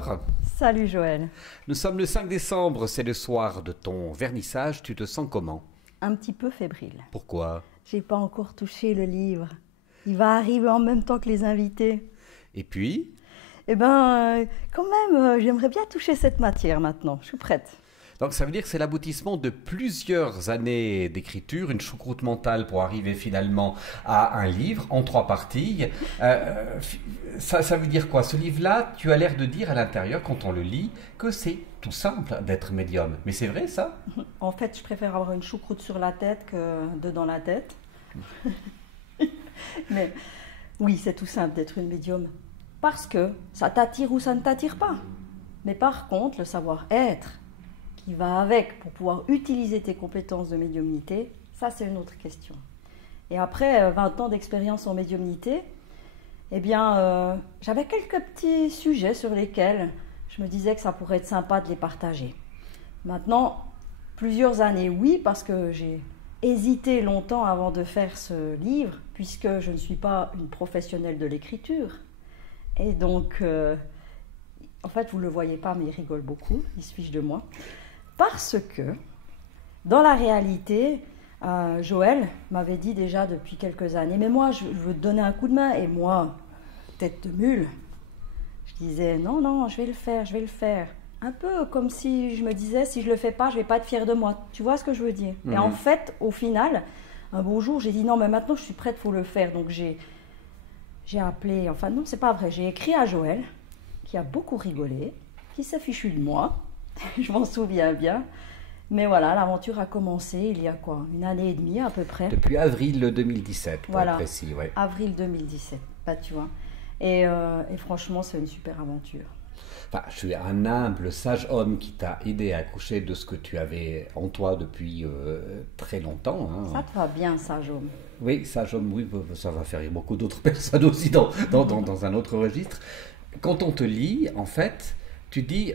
bonsoir. Salut Joël. Nous sommes le 5 décembre, c'est le soir de ton vernissage. Tu te sens comment? Un petit peu fébrile. Pourquoi? J'ai pas encore touché le livre. Il va arriver en même temps que les invités. Et puis? Eh ben, quand même, j'aimerais bien toucher cette matière maintenant. Je suis prête. Donc ça veut dire que c'est l'aboutissement de plusieurs années d'écriture, une choucroute mentale pour arriver finalement à un livre en 3 parties. Ça veut dire quoi? Ce livre-là, tu as l'air de dire à l'intérieur, quand on le lit, que c'est tout simple d'être médium. Mais c'est vrai ça? En fait, je préfère avoir une choucroute sur la tête que deux dans la tête. Mais oui, c'est tout simple d'être une médium. Parce que ça t'attire ou ça ne t'attire pas. Mais par contre, le savoir-être qui va avec pour pouvoir utiliser tes compétences de médiumnité, ça c'est une autre question. Et après 20 ans d'expérience en médiumnité, eh bien, j'avais quelques petits sujets sur lesquels je me disais que ça pourrait être sympa de les partager. Maintenant, plusieurs années, oui, parce que j'ai hésité longtemps avant de faire ce livre, puisque je ne suis pas une professionnelle de l'écriture. Et donc, en fait, vous ne le voyez pas, mais il rigole beaucoup, il se fiche de moi. Parce que, dans la réalité, Joël m'avait dit déjà depuis quelques années, mais moi, je veux te donner un coup de main. Et moi, tête de mule, je disais, non, non, je vais le faire, je vais le faire. Un peu comme si je me disais, si je ne le fais pas, je ne vais pas être fière de moi. Tu vois ce que je veux dire? Et en fait, au final, un beau jour, j'ai dit, non, mais maintenant, je suis prête, il faut le faire. Donc, j'ai appelé, enfin non, c'est pas vrai, j'ai écrit à Joël, qui a beaucoup rigolé, qui s'est fichu de moi. Je m'en souviens bien. Mais voilà, l'aventure a commencé il y a quoi? Une année et demie à peu près. Depuis avril 2017, pour voilà, être précis. Ouais. Avril 2017, bah, tu vois. Et franchement, c'est une super aventure. Enfin, je suis un humble, sage homme qui t'a aidé à accoucher de ce que tu avais en toi depuis très longtemps. Hein. Ça te va bien, sage homme? Oui, sage homme, oui, ça va faire rire beaucoup d'autres personnes aussi dans un autre registre. Quand on te lit, en fait, tu dis,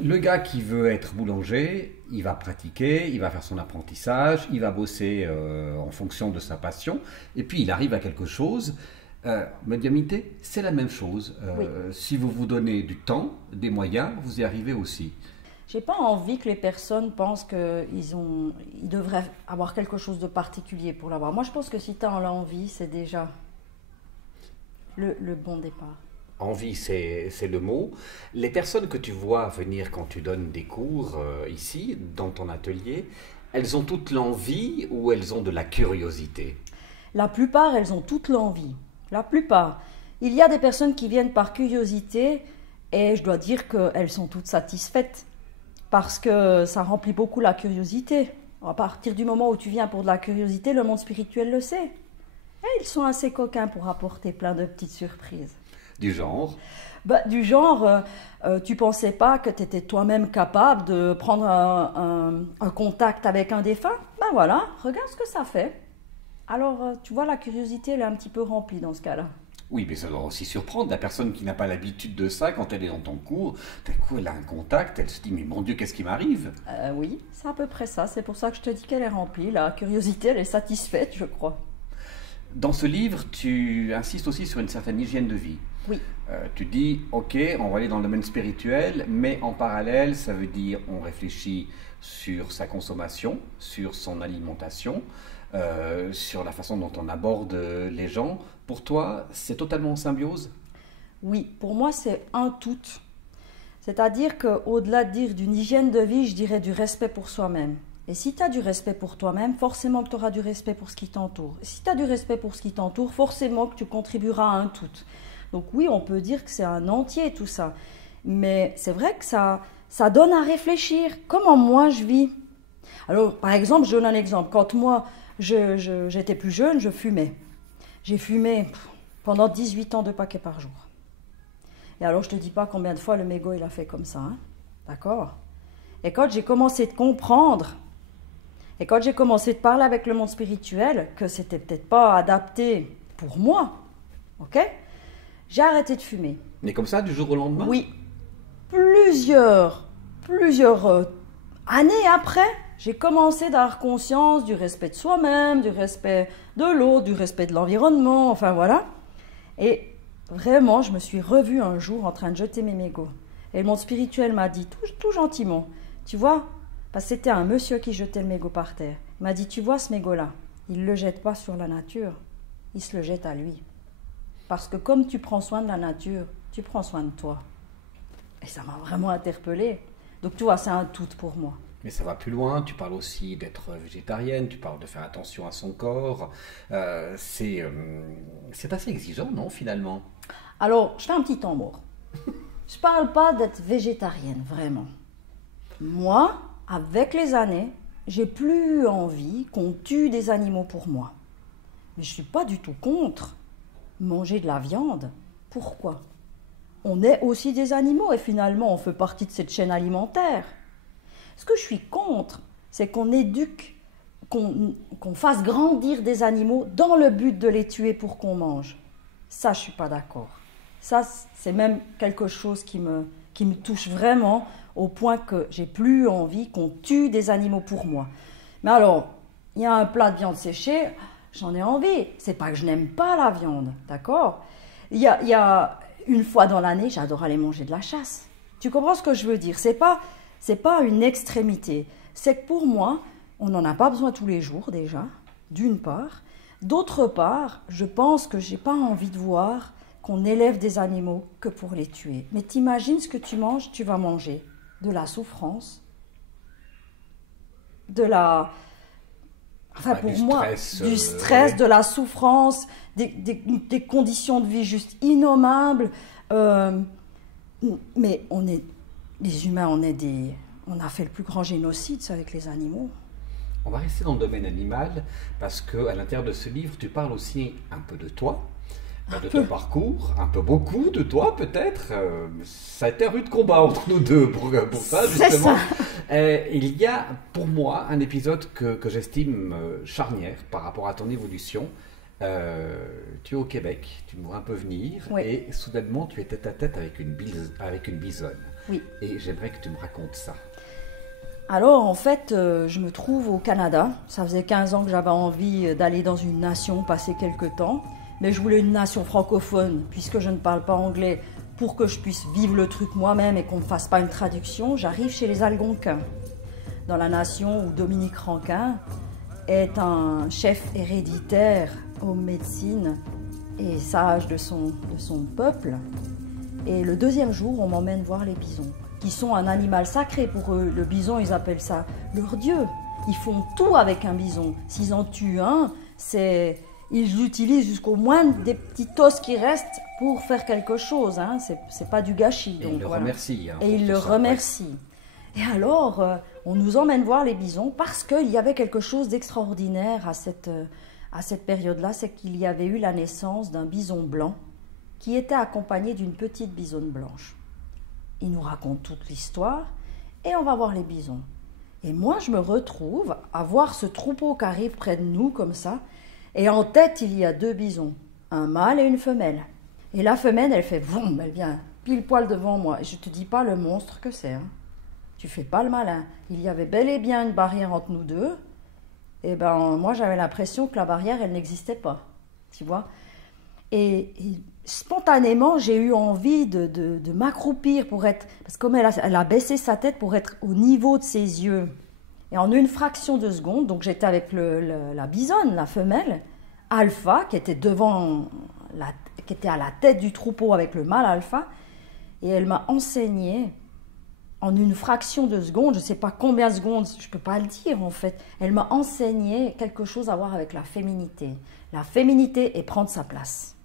le gars qui veut être boulanger, il va pratiquer, il va faire son apprentissage, il va bosser en fonction de sa passion, et puis il arrive à quelque chose. Médiumnité, c'est la même chose. Oui. Si vous vous donnez du temps, des moyens, vous y arrivez aussi. J'ai pas envie que les personnes pensent qu'ils devraient avoir quelque chose de particulier pour l'avoir. Moi, je pense que si tu as l'envie, c'est déjà le bon départ. Envie, c'est le mot. Les personnes que tu vois venir quand tu donnes des cours ici, dans ton atelier, elles ont toutes l'envie ou elles ont de la curiosité? La plupart, elles ont toute l'envie. La plupart. Il y a des personnes qui viennent par curiosité et je dois dire qu'elles sont toutes satisfaites parce que ça remplit beaucoup la curiosité. À partir du moment où tu viens pour de la curiosité, le monde spirituel le sait. Et ils sont assez coquins pour apporter plein de petites surprises. Du genre? Du genre, tu pensais pas que tu étais toi-même capable de prendre un contact avec un défunt? Ben voilà, regarde ce que ça fait. Alors, tu vois, la curiosité, elle est un petit peu remplie dans ce cas-là. Oui, mais ça doit aussi surprendre la personne qui n'a pas l'habitude de ça, quand elle est dans ton cours, d'un coup elle a un contact, elle se dit, mais mon Dieu, qu'est-ce qui m'arrive? Oui, c'est à peu près ça. C'est pour ça que je te dis qu'elle est remplie. La curiosité, elle est satisfaite, je crois. Dans ce livre, tu insistes aussi sur une certaine hygiène de vie. Oui. Tu dis, ok, on va aller dans le domaine spirituel, mais en parallèle, ça veut dire on réfléchit sur sa consommation, sur son alimentation, sur la façon dont on aborde les gens. Pour toi, c'est totalement en symbiose? Oui, pour moi, c'est un tout. C'est-à-dire qu'au-delà de dire d'une hygiène de vie, je dirais du respect pour soi-même. Et si tu as du respect pour toi-même, forcément que tu auras du respect pour ce qui t'entoure. Et si tu as du respect pour ce qui t'entoure, forcément que tu contribueras à un tout. Donc oui, on peut dire que c'est un entier tout ça. Mais c'est vrai que ça donne à réfléchir. Comment moi je vis? Alors, par exemple, je donne un exemple. Quand moi, j'étais plus jeune, je fumais. J'ai fumé pendant 18 ans 2 paquets par jour. Et alors, je ne te dis pas combien de fois le mégot il a fait comme ça. Hein? D'accord? Et quand j'ai commencé de comprendre, et quand j'ai commencé de parler avec le monde spirituel, que c'était peut-être pas adapté pour moi, ok? J'ai arrêté de fumer. Mais comme ça, du jour au lendemain? Oui. Plusieurs années après, j'ai commencé d'avoir conscience du respect de soi-même, du respect de l'autre, du respect de l'environnement, enfin voilà. Et vraiment, je me suis revue un jour en train de jeter mes mégots. Et le monde spirituel m'a dit, tout gentiment, tu vois, parce que c'était un monsieur qui jetait le mégot par terre. Il m'a dit, tu vois ce mégot-là, il ne le jette pas sur la nature, il se le jette à lui. Parce que comme tu prends soin de la nature, tu prends soin de toi. Et ça m'a vraiment interpellée. Donc tu vois, c'est un tout pour moi. Mais ça va plus loin, tu parles aussi d'être végétarienne, tu parles de faire attention à son corps. C'est assez exigeant, non, finalement? Alors, je fais un petit temps mort. Je parle pas d'être végétarienne, vraiment. Moi, avec les années, j'ai plus envie qu'on tue des animaux pour moi. Mais je suis pas du tout contre manger de la viande. Pourquoi? On est aussi des animaux et finalement, on fait partie de cette chaîne alimentaire. Ce que je suis contre, c'est qu'on éduque, qu'on fasse grandir des animaux dans le but de les tuer pour qu'on mange. Ça, je ne suis pas d'accord. Ça, c'est même quelque chose qui me touche vraiment au point que j'ai plus envie qu'on tue des animaux pour moi. Mais alors, il y a un plat de viande séchée, j'en ai envie. C'est pas que je n'aime pas la viande, d'accord? Il y a une fois dans l'année, j'adore aller manger de la chasse. Tu comprends ce que je veux dire? C'est pas une extrémité. C'est que pour moi, on n'en a pas besoin tous les jours déjà, d'une part. D'autre part, je pense que j'ai pas envie de voir qu'on élève des animaux que pour les tuer. Mais t'imagines ce que tu manges, tu vas manger de la souffrance, de la... Enfin, pour moi, du stress, de la souffrance, des conditions de vie juste innommables. Mais les humains, on a fait le plus grand génocide, ça, avec les animaux. On va rester dans le domaine animal parce qu'à l'intérieur de ce livre, tu parles aussi un peu de toi, de ton parcours, un peu beaucoup de toi peut-être. Ça a été un rude combat entre nous deux pour ça, justement. Il y a pour moi un épisode que j'estime charnière par rapport à ton évolution. Tu es au Québec, tu me vois un peu venir, oui. Et soudainement tu es tête à tête avec une bisonne. Oui. Et j'aimerais que tu me racontes ça. Alors en fait, je me trouve au Canada. Ça faisait 15 ans que j'avais envie d'aller dans une nation, passer quelques temps. Mais je voulais une nation francophone, puisque je ne parle pas anglais, pour que je puisse vivre le truc moi-même et qu'on ne fasse pas une traduction. J'arrive chez les Algonquins, dans la nation où Dominique Rankin est un chef héréditaire aux médecines et sage de son peuple. Et le deuxième jour, on m'emmène voir les bisons, qui sont un animal sacré pour eux. Le bison, ils appellent ça leur dieu. Ils font tout avec un bison. S'ils en tuent un, ils utilisent jusqu'au moins des petits os qui restent pour faire quelque chose. Hein. C'est pas du gâchis. Et ils le remercient. Hein, et ils le remercient. Et alors, on nous emmène voir les bisons parce qu'il y avait quelque chose d'extraordinaire à cette période-là, c'est qu'il y avait eu la naissance d'un bison blanc qui était accompagné d'une petite bisonne blanche. Il nous raconte toute l'histoire et on va voir les bisons. Et moi, je me retrouve à voir ce troupeau qui arrive près de nous comme ça. Et en tête, il y a 2 bisons, un mâle et une femelle. Et la femelle, elle fait vroom, elle vient pile poil devant moi. Et je te dis pas le monstre que c'est. Hein. Tu fais pas le malin. Il y avait bel et bien une barrière entre nous deux. Et ben moi, j'avais l'impression que la barrière, elle n'existait pas. Tu vois? Et spontanément, j'ai eu envie de m'accroupir pour être... Parce que comme elle a baissé sa tête pour être au niveau de ses yeux. Et en une fraction de seconde, donc j'étais avec la bisonne, la femelle, alpha, qui était qui était à la tête du troupeau avec le mâle alpha. Et elle m'a enseigné, en une fraction de seconde, je ne sais pas combien de secondes, je ne peux pas le dire en fait, elle m'a enseigné quelque chose à voir avec la féminité. La féminité et prendre sa place.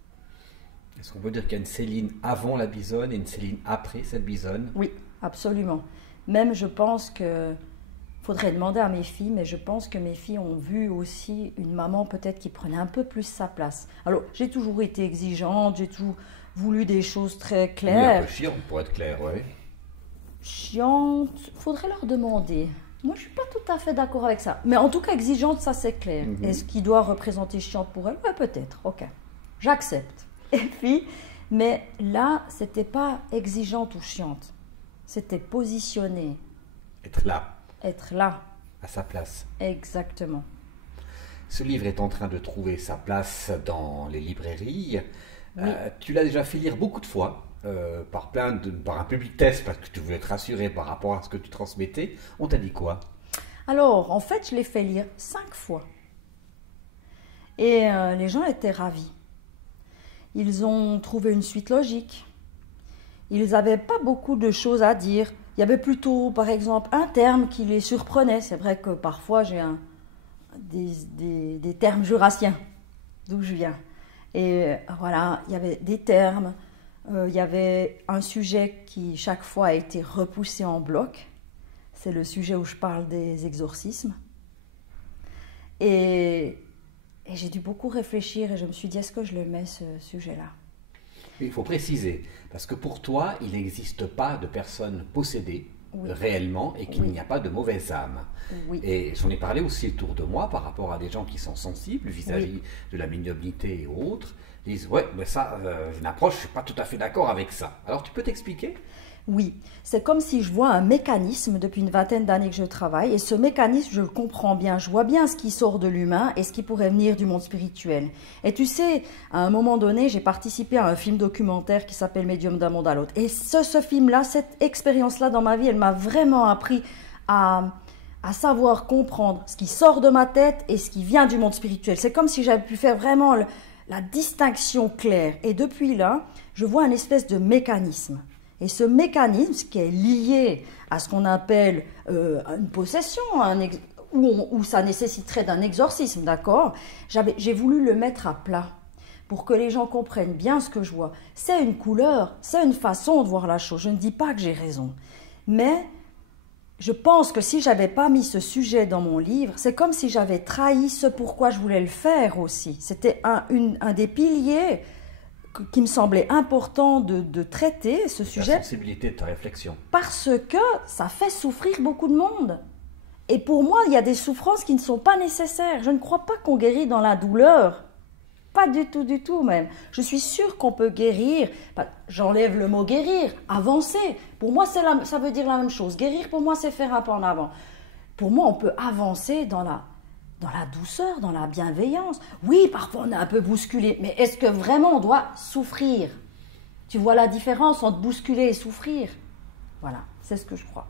Est-ce qu'on peut dire qu'il y a une Céline avant la bisonne et une Céline après cette bisonne? Oui, absolument. Même je pense que, faudrait demander à mes filles, mais je pense que mes filles ont vu aussi une maman peut-être qui prenait un peu plus sa place. Alors, j'ai toujours été exigeante, j'ai toujours voulu des choses très claires. Oui, un peu chiante pour être clair, oui. Chiante, faudrait leur demander. Moi, je ne suis pas tout à fait d'accord avec ça. Mais en tout cas, exigeante, ça c'est clair. Est-ce qu'il doit représenter chiante pour elle? Oui, peut-être, ok. J'accepte. Et puis, mais là, c'était pas exigeante ou chiante. C'était positionné. Être là. Être là. À sa place. Exactement. Ce livre est en train de trouver sa place dans les librairies. Oui. Tu l'as déjà fait lire beaucoup de fois. par un public test, parce que tu voulais te rassurer par rapport à ce que tu transmettais, on t'a dit quoi? Alors, en fait, je l'ai fait lire 5 fois. Et les gens étaient ravis. Ils ont trouvé une suite logique. Ils n'avaient pas beaucoup de choses à dire. Il y avait plutôt, par exemple, un terme qui les surprenait. C'est vrai que parfois, j'ai des termes jurassiens, d'où je viens. Et voilà, il y avait des termes. Il y avait un sujet qui, chaque fois, a été repoussé en bloc. C'est le sujet où je parle des exorcismes. Et j'ai dû beaucoup réfléchir et je me suis dit, est-ce que je le mets, ce sujet-là? Il faut préciser, parce que pour toi, il n'existe pas de personnes possédées réellement et qu'il n'y a pas de mauvaise âme. Oui. Et j'en ai parlé aussi autour de moi par rapport à des gens qui sont sensibles vis-à-vis de la médiumnité et autres. Ils disent, ouais, mais ça, une approche, je ne suis pas tout à fait d'accord avec ça. Alors tu peux t'expliquer? Oui, c'est comme si je vois un mécanisme depuis une vingtaine d'années que je travaille, et ce mécanisme, je le comprends bien, je vois bien ce qui sort de l'humain et ce qui pourrait venir du monde spirituel. Et tu sais, à un moment donné, j'ai participé à un film documentaire qui s'appelle Médium d'un monde à l'autre. Et ce film-là, cette expérience-là dans ma vie, elle m'a vraiment appris à savoir comprendre ce qui sort de ma tête et ce qui vient du monde spirituel. C'est comme si j'avais pu faire vraiment la distinction claire. Et depuis là, je vois un espèce de mécanisme. Et ce mécanisme qui est lié à ce qu'on appelle une possession, où ça nécessiterait d'un exorcisme, d'accord? J'ai voulu le mettre à plat pour que les gens comprennent bien ce que je vois. C'est une couleur, c'est une façon de voir la chose. Je ne dis pas que j'ai raison. Mais je pense que si je n'avais pas mis ce sujet dans mon livre, c'est comme si j'avais trahi ce pourquoi je voulais le faire aussi. C'était un des piliers qui me semblait important de traiter ce sujet. La sensibilité de ta réflexion. Parce que ça fait souffrir beaucoup de monde. Et pour moi, il y a des souffrances qui ne sont pas nécessaires. Je ne crois pas qu'on guérit dans la douleur. Pas du tout même. Je suis sûre qu'on peut guérir. J'enlève le mot guérir, avancer. Pour moi, ça veut dire la même chose. Guérir, pour moi, c'est faire un pas en avant. Pour moi, on peut avancer dans la douceur, dans la bienveillance. Oui, parfois on est un peu bousculé, mais est-ce que vraiment on doit souffrir? Tu vois la différence entre bousculer et souffrir? Voilà, c'est ce que je crois.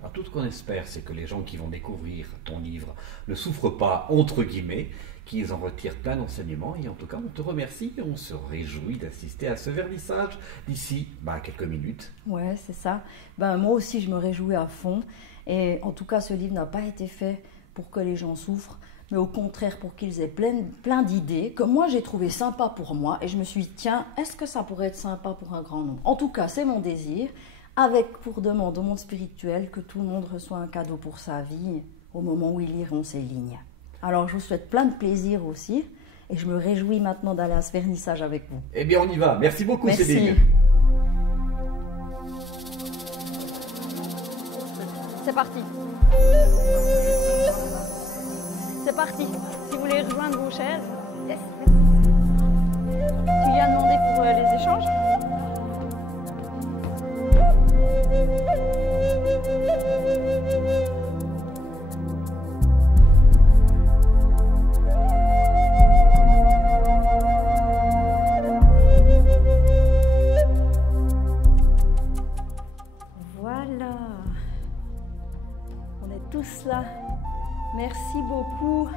Alors tout ce qu'on espère, c'est que les gens qui vont découvrir ton livre ne souffrent pas, entre guillemets, qu'ils en retirent plein d'enseignements. Et en tout cas, on te remercie et on se réjouit d'assister à ce vernissage d'ici quelques minutes. Ouais, c'est ça. Moi aussi, je me réjouis à fond. Et en tout cas, ce livre n'a pas été fait pour que les gens souffrent, mais au contraire pour qu'ils aient plein d'idées que moi j'ai trouvé sympa pour moi, et je me suis dit, tiens, est-ce que ça pourrait être sympa pour un grand nombre? En tout cas, c'est mon désir, avec pour demande au monde spirituel que tout le monde reçoit un cadeau pour sa vie au moment où ils liront ces lignes. Alors je vous souhaite plein de plaisir aussi, et je me réjouis maintenant d'aller à ce vernissage avec vous. Eh bien on y va, merci beaucoup Céline. C'est parti. C'est parti. Si vous voulez rejoindre vos chaises. Yes. Tu lui as demandé pour les échanges? Voilà. On est tous là. Merci beaucoup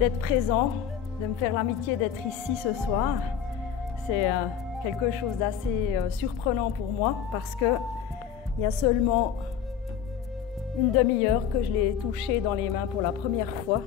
d'être présent, de me faire l'amitié d'être ici ce soir. C'est quelque chose d'assez surprenant pour moi parce que il y a seulement une demi-heure que je l'ai touché dans les mains pour la première fois.